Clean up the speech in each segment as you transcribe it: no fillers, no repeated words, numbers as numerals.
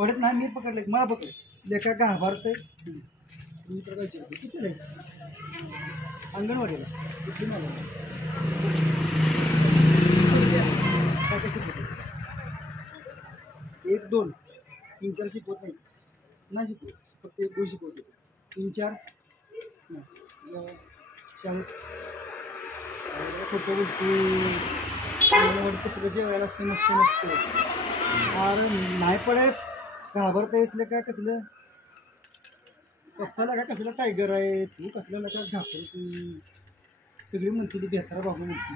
पडत नाही मी पकडले मला पकडले लेखा का भारत मी तर काय किती राहायचं अंगणवाडीला किती मला काय कशी 1 2 3 4 शिकवत नाही शिकवत फक्त 1 2 शिकवते 3 4 शाळेत खोटं बोलतो कसं जेवायला असते मस्त मस्त अरे नाही पडत घाबरता असलं काय कसलं पप्पाला काय कसलं टायगर आहे तू कसल्याला काय घाबरत तू सगळी म्हणते ती बेहतारा बाबू म्हणते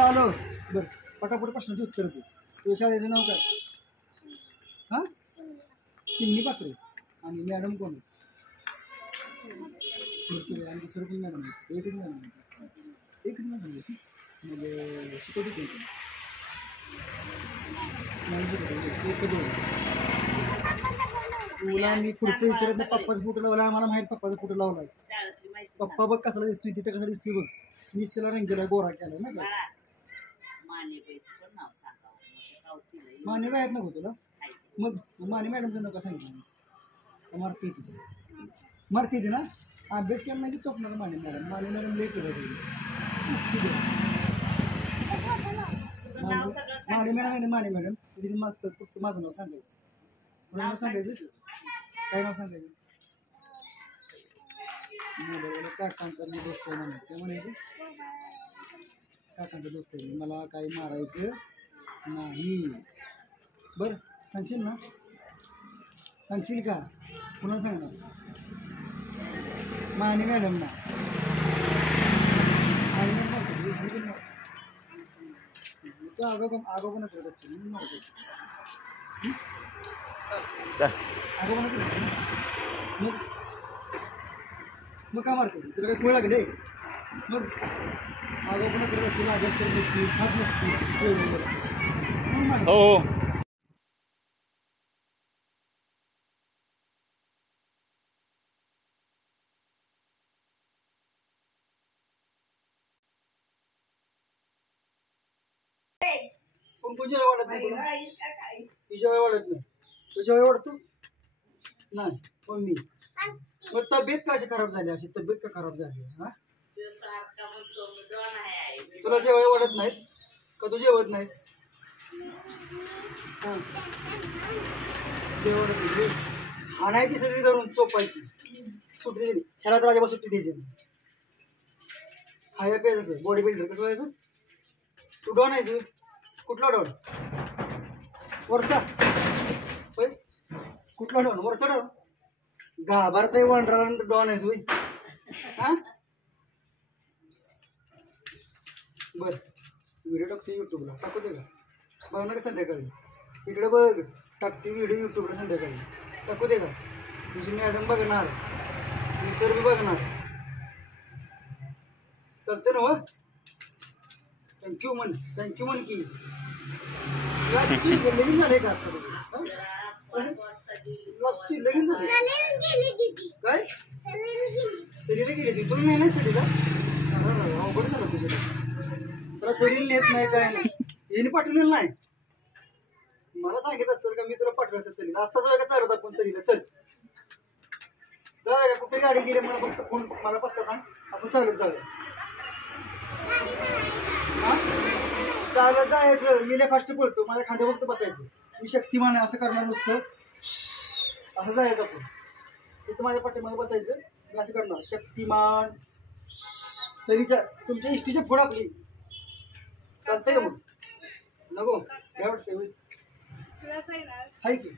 आलो बरं पटापट प्रश्नाचे उत्तर तू तुझ्या शाळेचं नाव काय हां चिमणी पात्रे आणि मॅडम कोण आणि दुसरं कोण मॅडम एकच मॅडम मग शिकवते कोणती तुला मी पुढचं विचारत नाही पप्पाचा फोटो लावला मला माहीत पप्पाचा फोटो लावला पप्पा बघ कसा दिसतोय तिथे कसा दिसतोय बघ मीच त्याला रंगीला गोरा केला ना माने आहेत नको तुला मग माने मॅडमचं नका सांगितलं मारती ती ना अभ्यास केला नाही की चोपणार माने मॅडम लेट केलं माने मॅडम तिथे मस्त फक्त माझं नाव सांगायचं नाव सांगायचं काय नाव सांगायचं काकांचा मी दोस्त आहे म्हणायचं काय म्हणायचं काकांचा दोस्त आहे मला काही मारायचं नाही बरं सांगशील ना सांगशील का कुणाला सांगणार माने मॅडम ना तू आगो पण करत मग का मारतो तुला काही खूळ लागले मग आगो पण करत अभ्यास करायची हात लागची हो पण तुझ्या वाढत नाही तुझ्या वाढत नाही तुझ्या वाढतो नाही पण मी मग तब्येत कशी खराब झाली अशी तब्येत का खराब झाली हा तुला जेवाय वाढत नाहीत का तू जेवत नाहीस जेवढत नाही हाणायची सगळी धरून चोपायची सुट्टी दिली ह्याला तर अजिबात सुट्टी द्यायची हाय प्यायचं बॉडी बिल्डर कसं व्हायचं तू डॉन आहेस कुठला डॉन वरचा होय कुठला डॉन वरचा डॉन घाबरता वंडरा डॉन आहेस होय हा बर व्हिडिओ टाकते यूट्यूबला टाकू दे का बघ ना का संध्याकाळी इकडे बघ टाकते व्हिडिओ यूट्यूबला संध्याकाळी टाकू दे का तुझी मॅडम बघणार मी सर बी बघणार चालते ना हो थँक्यू म्हण की लगीन झाले का आता लगीन झाले काय सरीला गेली ती तुम्ही नाही सरीला अवघड झालं तुझ्या तुला सरीला नेत नाही काय नाही येणे पाठवलेलं नाही मला सांगितलं असतं का मी तुला पाठवलं असतं सरीला आत्ताच वेळ का चालत आपण सरीला चल जाऊया का कुठे गाडी गेली मला फक्त फोन मला पत्ता सांग आपण चालत जाऊया चालत जायचं मी लय फास्ट पळतो माझ्या खांद्यावर फक्त बसायचं मी शक्तिमान आहे असं करणार नुसतं असं जायचं आपण तिथं माझ्या पाठीमागे बसायचं मी असं करणार शक्तिमान सरीच्या तुमच्या इष्टीच्या पुढं आपली चालतंय का मग नको काय वाटतंय हाय की